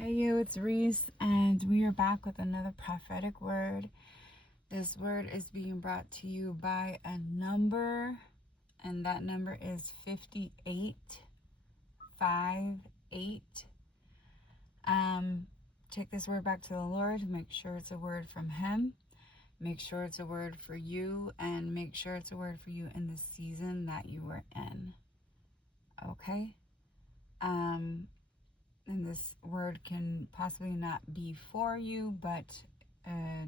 Hey you, it's Reese, and we are back with another prophetic word. This word is being brought to you by a number, and that number is 5858. Take this word back to the Lord. Make sure it's a word from Him. Make sure it's a word for you, and make sure it's a word for you in the season that you were in. Okay? And this word can possibly not be for you, but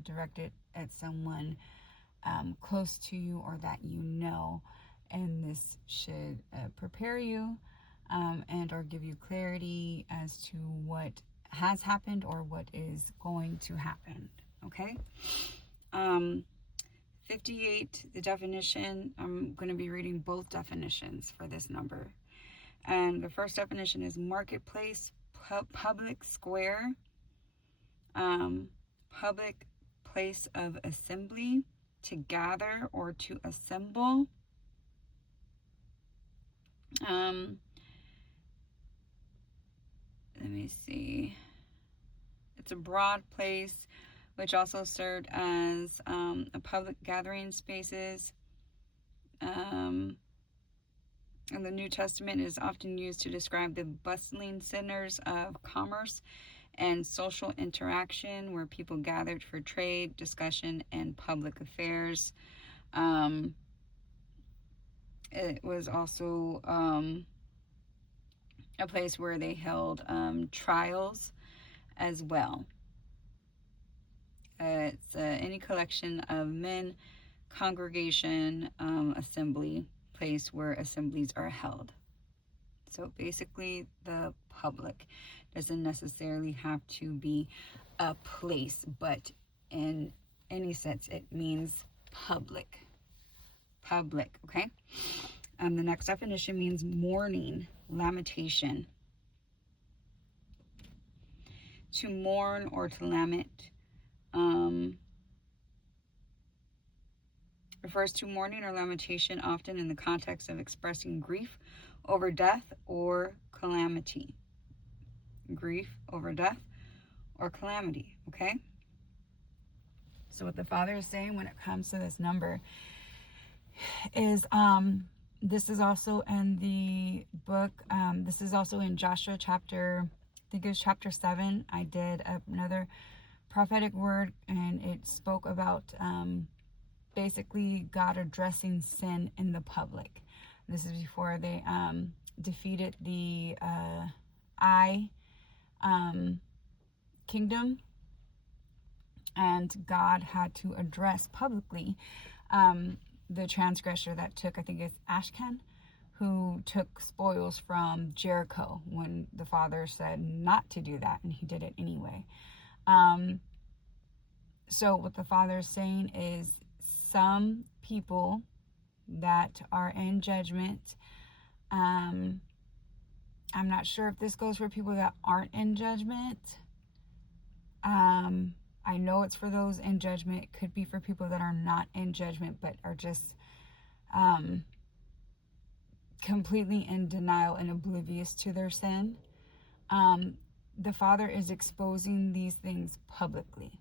directed at someone close to you or that you know. And this should prepare you and or give you clarity as to what has happened or what is going to happen. Okay? 58, the definition, I'm going to be reading both definitions for this number. And the first definition is marketplace, public square, public place of assembly, to gather or to assemble. Let me see. It's a broad place, which also served as a public gathering spaces. And the New Testament is often used to describe the bustling centers of commerce and social interaction where people gathered for trade, discussion, and public affairs. It was also a place where they held trials as well. It's any collection of men, congregation, assembly, place where assemblies are held. So basically, the public doesn't necessarily have to be a place, but in any sense, it means public. Public, okay? The next definition means mourning, lamentation. To mourn or to lament refers to mourning or lamentation, often in the context of expressing grief over death or calamity. Grief over death or calamity, okay? So what the Father is saying when it comes to this number is this is also in the book, this is also in Joshua chapter, I think it was chapter 7. I did another prophetic word, and it spoke about basically God addressing sin in the public. This is before they defeated the Ai kingdom, and God had to address publicly the transgressor that took, I think it's Ashcan, who took spoils from Jericho when the Father said not to do that, and he did it anyway. So what the Father is saying is some people that are in judgment, I'm not sure if this goes for people that aren't in judgment. I know it's for those in judgment. It could be for people that are not in judgment but are just completely in denial and oblivious to their sin. The Father is exposing these things publicly.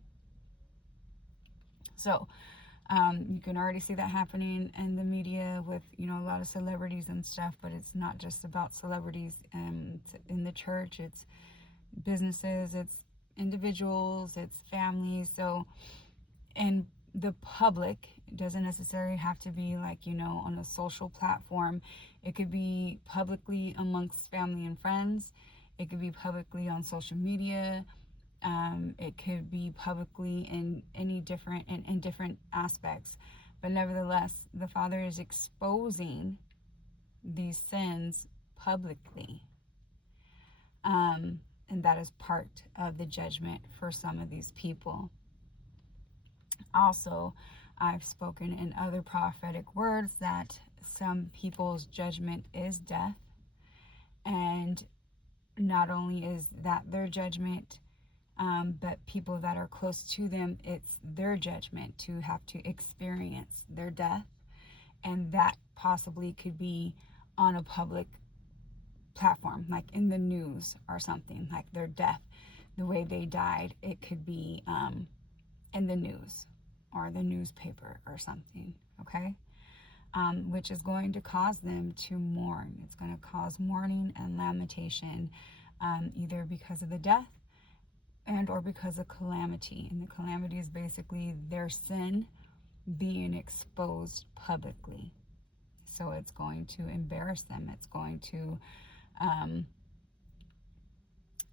So you can already see that happening in the media with, a lot of celebrities and stuff, but it's not just about celebrities. It's in the church, it's businesses, it's individuals, it's families. So in the public, it doesn't necessarily have to be like, on a social platform. It could be publicly amongst family and friends. It could be publicly on social media. It could be publicly in different aspects. But nevertheless, the Father is exposing these sins publicly. And that is part of the judgment for some of these people. Also, I've spoken in other prophetic words that some people's judgment is death. And not only is that their judgment, but people that are close to them, it's their judgment to have to experience their death. And that possibly could be on a public platform, like in the news or something, like their death the way they died, it could be in the news or the newspaper or something, okay? Which is going to cause them to mourn. It's going to cause mourning and lamentation, either because of the death and or because of calamity. And the calamity is basically their sin being exposed publicly. So it's going to embarrass them. It's going to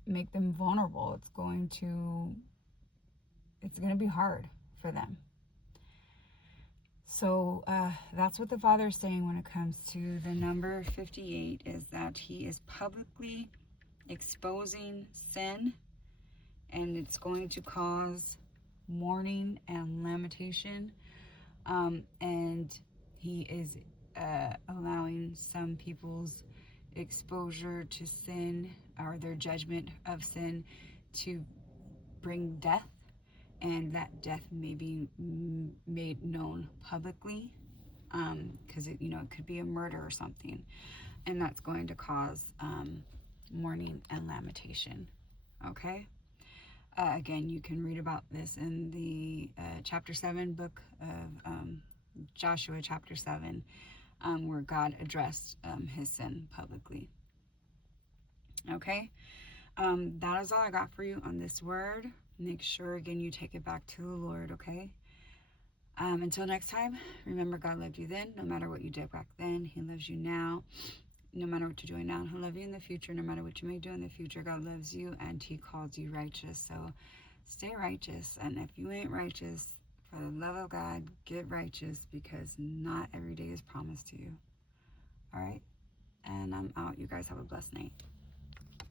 make them vulnerable. It's going to be hard for them. So that's what the Father is saying when it comes to the number 58, is that he is publicly exposing sin, and it's going to cause mourning and lamentation. And he is allowing some people's exposure to sin, or their judgment of sin, to bring death, and that death may be made known publicly, because it could be a murder or something, and that's going to cause mourning and lamentation. Okay. Again, you can read about this in the chapter 7 book of Joshua, chapter 7, where God addressed his sin publicly. Okay. That is all I got for you on this word. Make sure, again, you take it back to the Lord, okay? Until next time, remember, God loved you then. No matter what you did back then, he loves you now. No matter what you're doing now, he'll love you in the future. No matter what you may do in the future, God loves you, and he calls you righteous. So stay righteous. And if you ain't righteous, for the love of God, get righteous, because not every day is promised to you. All right? And I'm out. You guys have a blessed night.